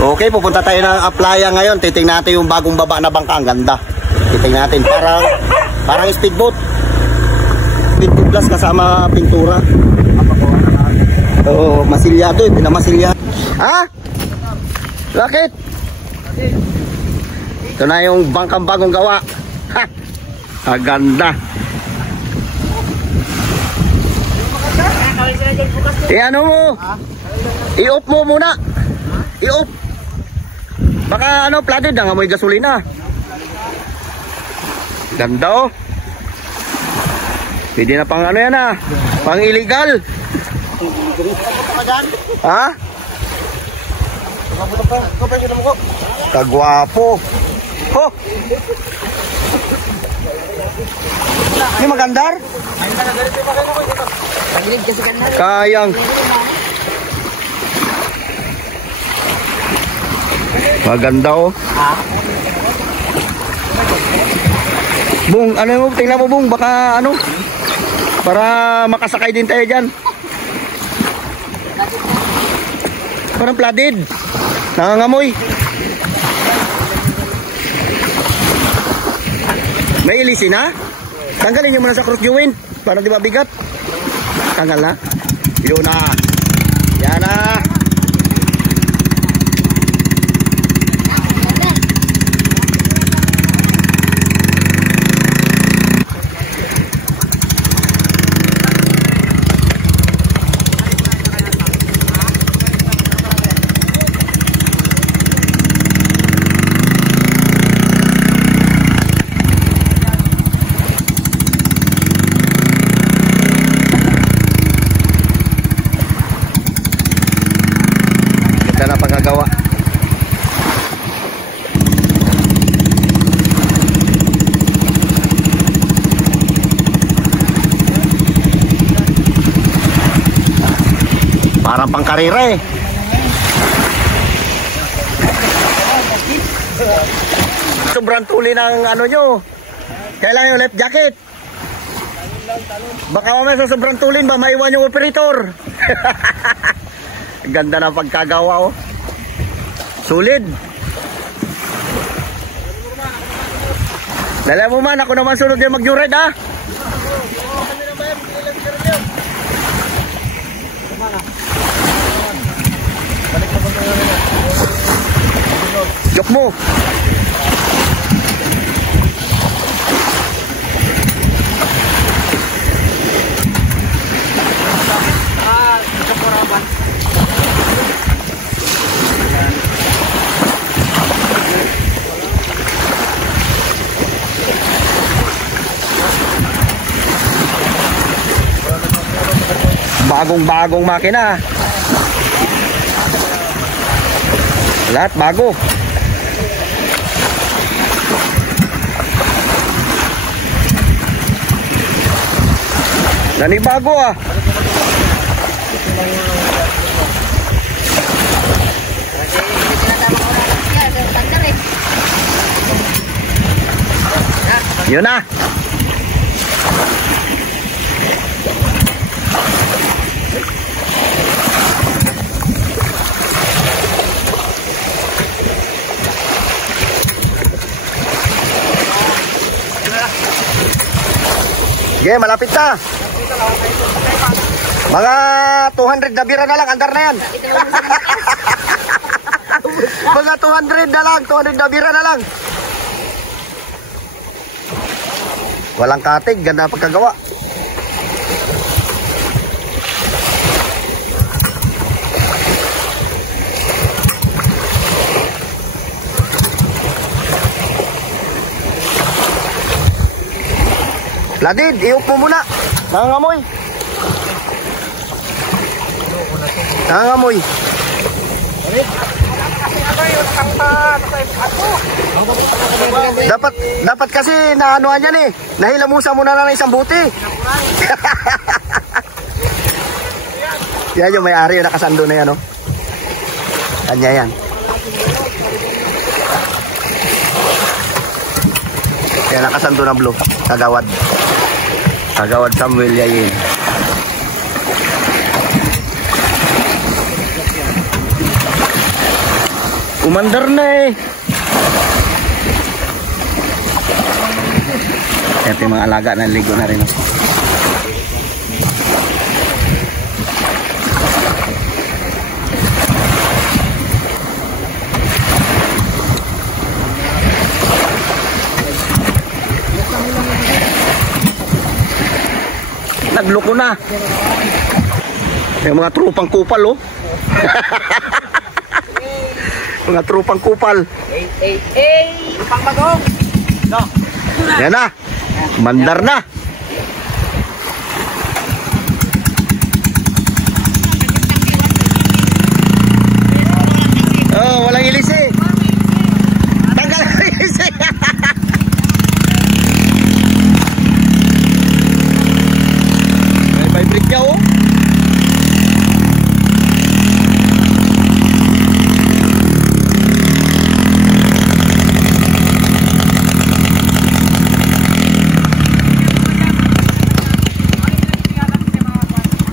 Okay, pupunta tayo ng Aplaya ngayon. Titingnan natin yung bagong baba na bangka. Ang ganda. Titingnan natin. Parang speedboat. Speedboat plus kasama pintura. Oo, masilyado. Pinamasilyado. Ha? Bakit? Ito na yung bangkang bagong gawa. Ha! Ang ganda. Ano mo? I-off mo muna. I-off. Baka flooded na, amoy gasolina. Ganda oh. Pwede na pang yan pang illegal. Ha? Kagwapo. Oh. Ini magandar? Kayang. Maganda oh. Bung, mo? Tingnan mo Bung, baka para makasakay din tayo dyan. Parang flooded. Nangangamoy. May ilisin na? Tanggalin nyo muna sa cross joint para di ba bigat. Tanggal na. Yun na. Yan na. Pagkagawa. Parang pangkarera eh. Sobrang tuli ng nyo. Kailangan yung life jacket. Baka mamaya sa sobrang tulin ba maiwan yung operator. Ganda ng pagkagawa oh. Sulit. Dala mo man, ako naman sunod yung mag-juride ha. Jok mo. Bagong makina. Lahat bago. Nanibago ah. Yun na. Okay, malapit na. Mga 200 na bira na lang, andar na yan. Mga 200 na lang, 200 na bira na lang. Walang katig, ganda pagkagawa. Ladid, iup mo muna. Nangangamoy. Nangangamoy. Dapat kasi naanuhan yan eh. Nahilamusan mo na ng isang buti. Yan yung may-ari, yung nakasando na yan oh. Kanya yan. Kaya nakasando ng blue. Kagawad. Kagawad Samuel Yayin. Umandar na eh. Ito yung mga alaga na ligo na rin. Nagloko na. Yung mga trupang kupal oh. Mga trupang kupal. Trupang bagong. No. Yan na. Mandar na. Oh, walang ilis eh. Tanggal ang ilis eh. May vibrate niya oh.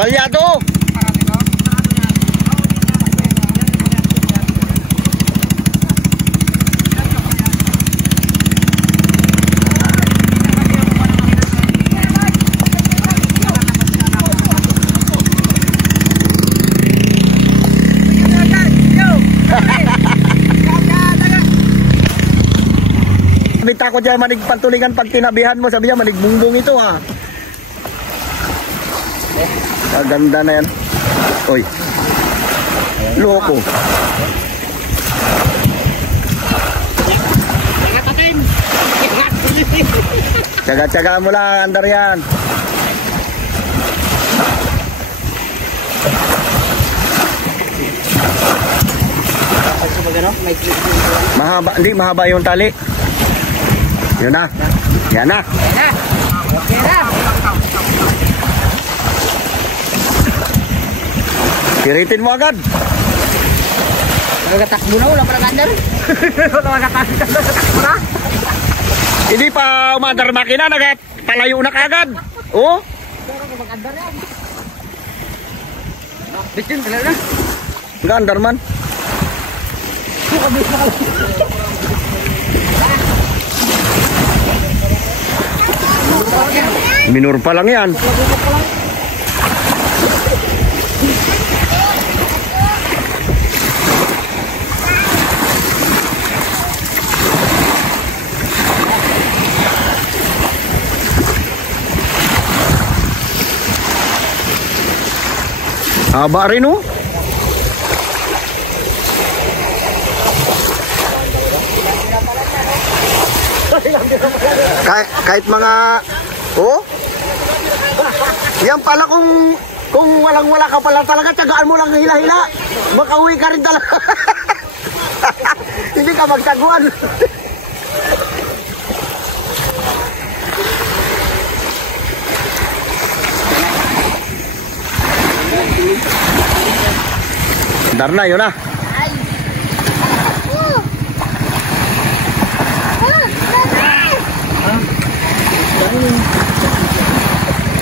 Palyado. Bita ko dyan manig pantulingan pag tinabihan mo, sabi niya manig bungbong ito ha. Ganda na yan. Oy. Loko. Tsaga-tsaga mo lang, andar yan. Mahaba, hindi mahaba yung tali. Yun na. Yan na. Okay na. Kiritin mo agad. Nagatakbo na, wala pa nag-andar. Wala nagatakbo na. Hindi pa umandar makina, nagpalayo na kagad. Oh. Pero mag-andar yan. Bitin, talaga na. Nag-andar man. Minor pa lang yan. Haba rin oh. Kahit mga oh. Yan pala kung walang-wala ka pala talaga, tiyagaan mo lang hila-hila. Makauwi ka rin talaga. Hindi ka magtaguan. Dar na, yun na.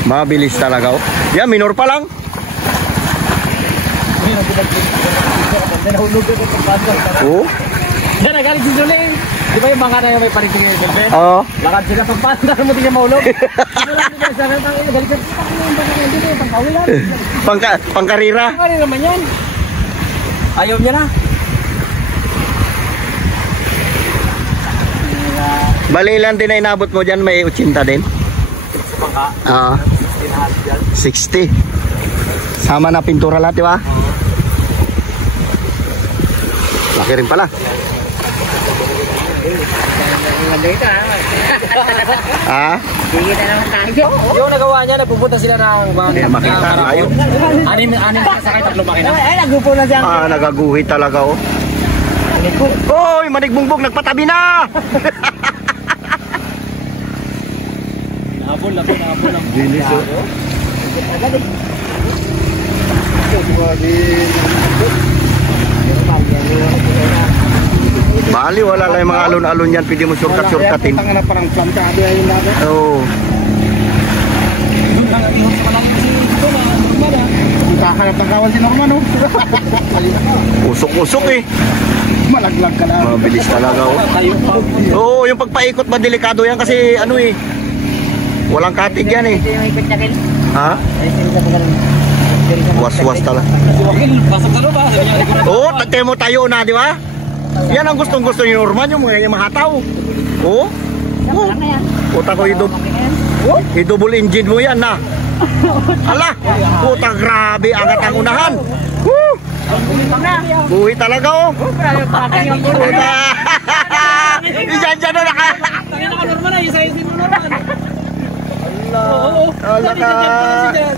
Mabilis talaga oh. Yan, minor pa lang. Oh. Yan, nagaling si Julie. Di ba yung mga na yung may pariting yung girlfriend? Oo. Lakad sila pagpasok mo tingin maulog. Pangkarira. Ano naman yan? Ayaw niya na. Bali lang din na inabot mo dyan, may 80 din. 60. Sama na pintura lahat, di ba? Laki rin pala. Ah? Sige na naman tayo. Yung nagawa niya, nagpupunta sila ng mga... Hindi makita, ayaw. Anim na sakay, 3 makina. Ay, nagpupo na dyan. Ah, nagaguhi talaga oh. Hoy, manigbungbog, nagpatabi na! Nabol lang. Bilis oh. Bali, wala lang yung mga alon-alon yan. Pwede mo surkat-surkatin. Tanga na parang plantado yun natin. Oo. Kahanap ng kawan si Norman oh. Usok-usok eh. malaglag ka lang. Mabilis talaga oh. Oo, yung pagpaikot ba delikado yan kasi ano eh. Walang katig yan eh. Ha? Was-was talaga. Pasok ka ba? Oo, mo tayo na, di ba? Yan ang gustong-gusto ni Norman, yung mga mahataw. Oo. Oo. Puta ko i-double engine mo yan na. Ala, puta grabe, angat ang unahan. Woo! Buhi talaga oh. Puta. Iyan na naka. Tangina ka Norman na, isa-isin mo Norman. Ala ka.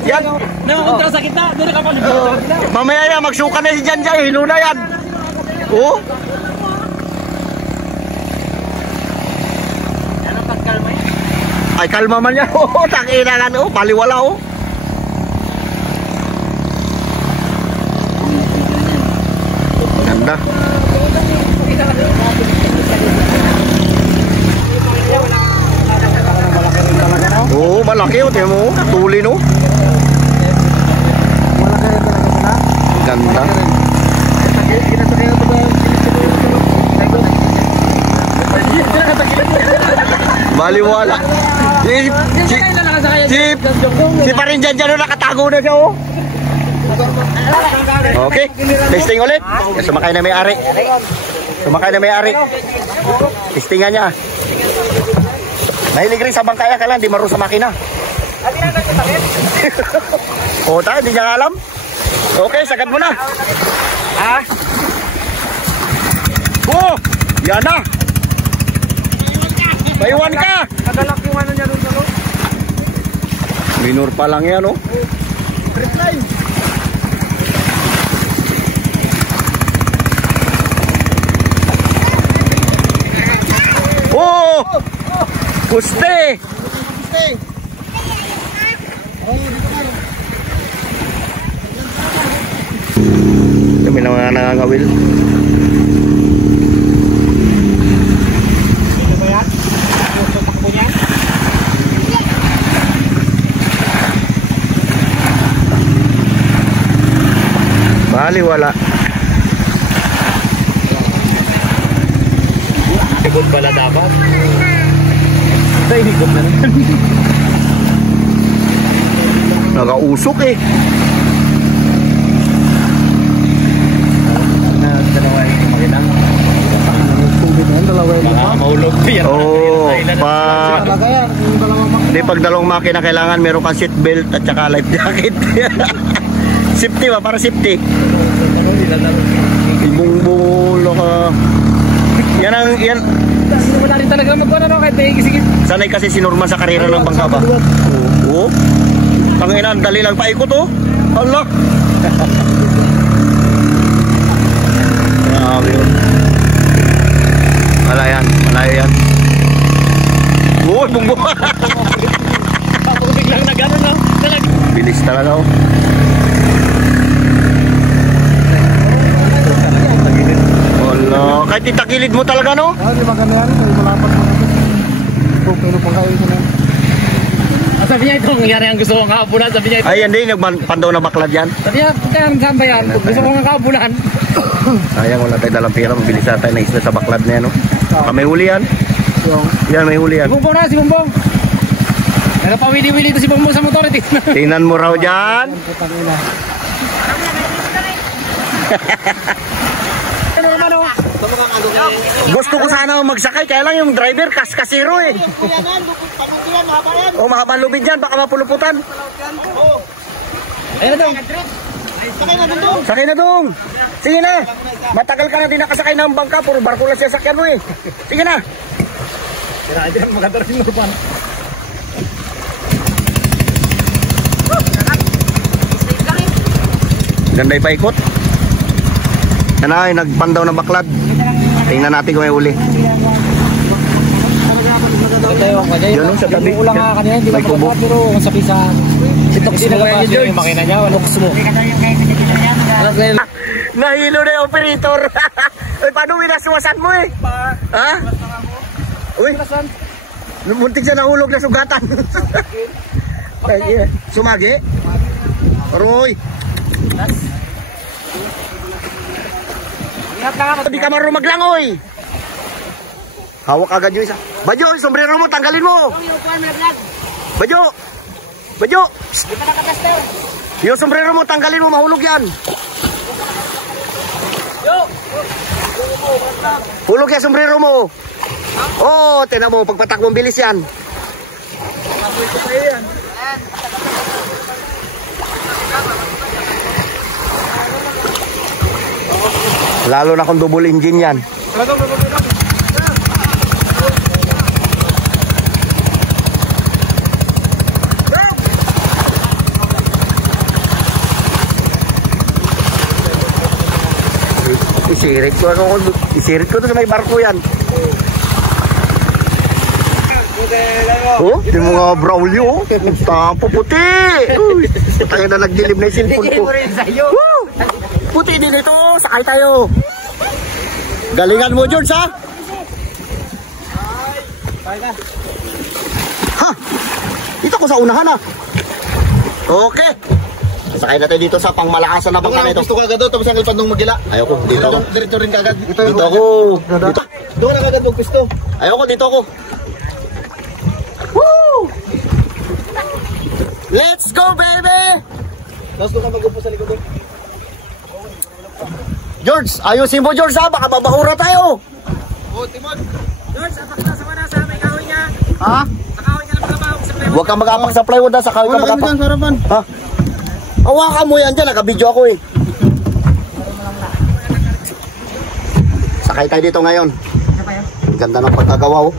Yan. Nakakontra sa kita, doon ka pa. Mamaya yan, magsuka na si Jan Jan, hilo na yan. Oo. Ano pagkalma yan? Ay, kalma man yan. Oo, takina nga. Oo, paliwala oh. Ganda. Oo, malaki oh. Tiyan mo. Tuli no. Ganda. Baliwala. Si parin dyan nakatago na siya oh. Okay, testing ulit. Sumakay na may-ari. Sumakay na may-ari. Testingan niya. Mahilig rin sa bangkaya ka lang, di marunong sa makina. O tayo, di niya alam. Okay, sagad mo na. Ah. Oh, yan na. Paiwan ka. Kadalak yung ano niya doon sa loob. Minor pa lang yan, oh. Trip line. Oh! Puste! Kami na mga nangangawil. Baliwala. Ikot pala dapat. Ay, ikot na naman. Nakausok eh. Dalawa yung makinang. Dalawa yung baka maulog yan. Oo. Hindi, pag dalawang makina kailangan meron kang seat belt at saka life jacket. Safety ba? Para safety. Ibong-bulo ka. Yan ang, yan. Wala rin talaga magpano kahit may igisigit. Sanay kasi si Norman sa karera ng bangka ba? Oo. Tangina, dali lang paikot oh. Allah. Grabe yun. Malayan, malayan. Oo, bungbo. Papagubig lang na gano'n no? Bilis talaga oh. Wala, kahit itakilid mo talaga no? Di maganda yan, may malapat mo natin. Pero pang kawin ko na. Sabi niya ito, nangyari ang gusto kong kaabulan. Sabi niya ito. Ay, hindi, nagpandaw na baklad yan. Sabi niya, kaya saan ba yan? Gusto kong kaabulan. Sayang, wala tayo dalang pera. Mabilis na tayo na isla sa baklad na yan no? May huli yan. Yan, may huli yan. Si Bumbong na, si Bumbong. Pero pawili-wili ito si Bumbong sa motor. Tingnan mo raw dyan. Gusto ko sana magsakay, kaya lang yung driver kaskasiro eh. O mahabang lubid yan, baka mapuluputan. Ayun na. Sakay na dong. Sige na. Matagal ka na din nakasakay ng bangka, puro barko lang siya sakyan mo eh. Sige na. Hindi na maganda rin Norman. Ganda yung paikot. Yan ay, nagpandaw ng baklad. Tingnan natin kung may uli. Yan sa tabi. Ulang nga kanina, hindi ba kubo? Pero kung sabi sa... Hindi nagabas yung makina niya, walks mo. Nahilo na yung operator. Uy, paano winaswasan mo eh? Ha? Uy, muntik siya nahulog na sugatan. Sumagi? Roy. Hindi ka marunong maglangoy. Hawak agad yung isa. Badyo, yung sombrero mo, tanggalin mo. Badyo. Badyo. Yung sombrero mo, tanggalin mo, mahulog yan. Hulog yan sombrero mo. Oh, tinan mo, pagpatak mo, bilis yan. Lalo na kung double engine yan. Isirit ko to sa may barko yan. Oh, yung mga Braulio, oh. Tapo puti. Tayo na nagdilim na yung cellphone ko. Woo! Puti din ito, sakay tayo. Galingan mo, George, ha? Ha? Dito ko sa unahan, ha? Okay. Sakay na tayo dito sa pangmalakasan na bangka na ito. Gusto ko agad doon, tapos ang ilpad nung magila. Ayoko, dito ako. Dito rin kagad. Dito ako. Dito. Doon na kagad magpisto. Ayoko, dito ako. Woo! Let's go, baby! Tapos doon ka mag-upo sa likod doon. George, ayusin mo, George, ha? Baka mabahura tayo. Oh, Timon. George, apak na sa may kahoy niya. Ha? Sa kahoy niya lang pagkabaho sa plywood. Huwag kang mag-apak sa plywood, ha? Sa kahoy ka mag-apak. Sarapan. Ha? Hawakan mo yan dyan, naka-video ako eh. Sakay tayo dito ngayon. Ganda ng pagkagawa, oh.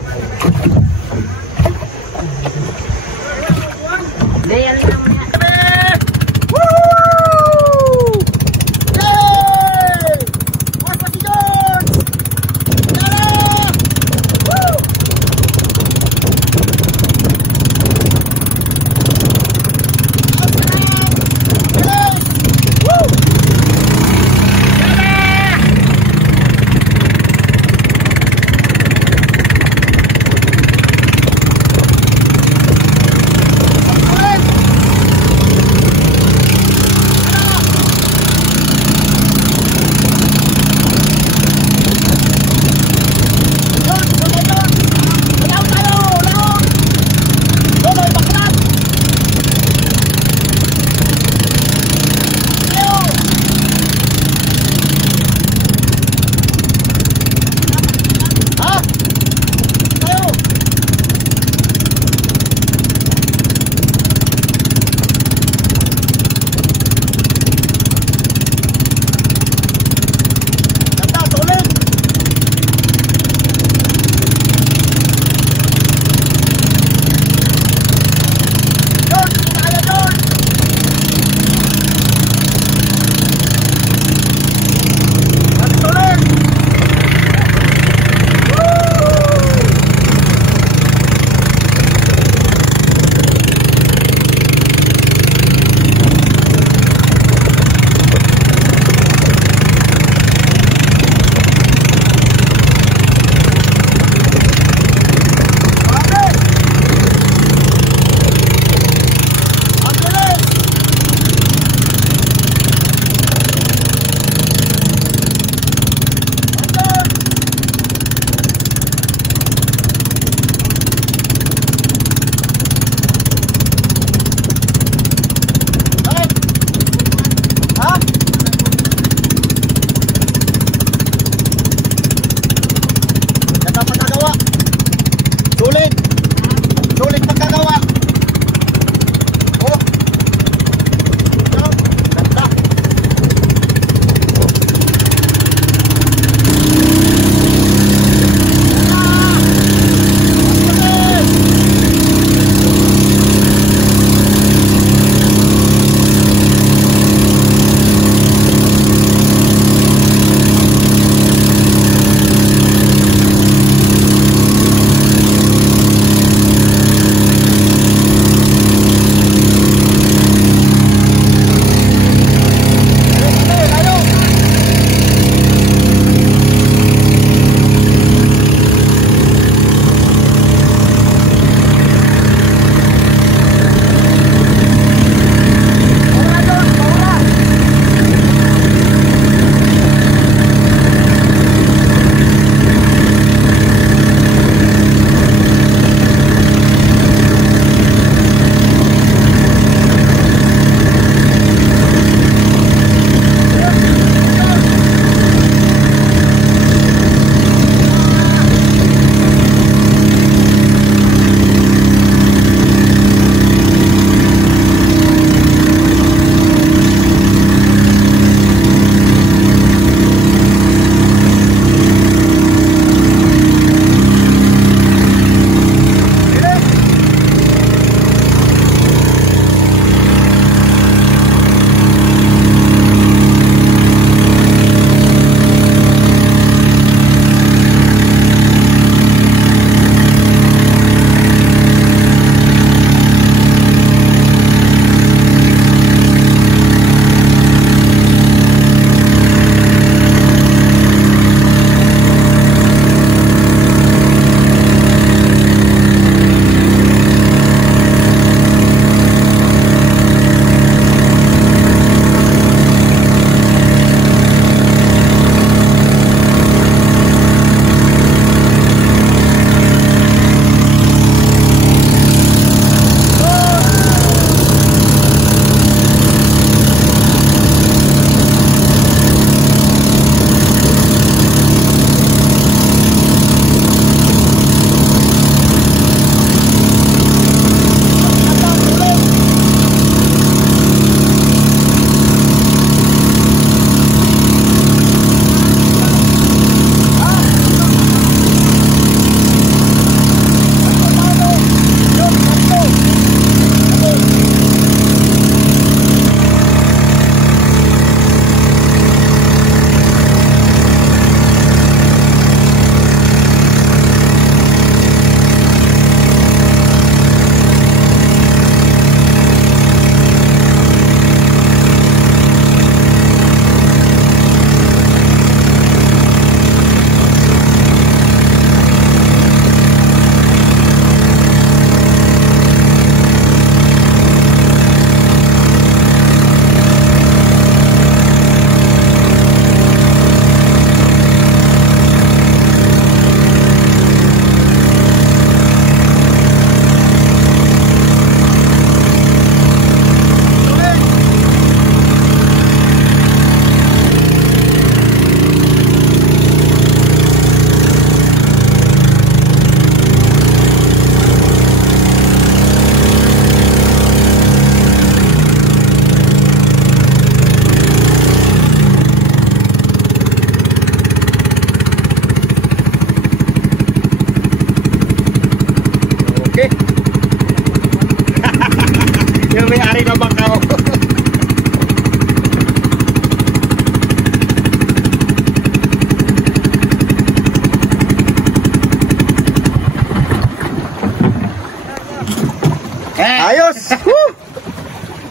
Ayos! Woo!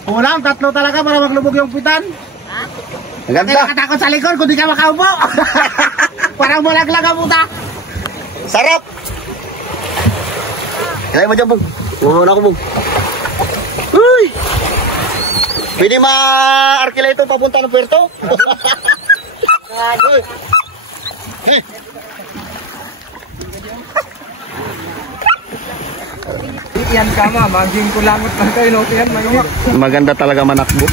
Ulam, 3 talaga para maglubog yung pitan. Ang Hindi ganda. ka katakot sa likod kung di ka makaupo. Parang malaglag ang puta. Sarap! Kaya mo dyan, Bong. Una ko, Bong. Uy! Pwede ma-arkila ito papunta ng puerto? Uy! Hey! Yan ka ma, maging kulangot lang kayo, no? Yan, mainit. Maganda talaga manakbo.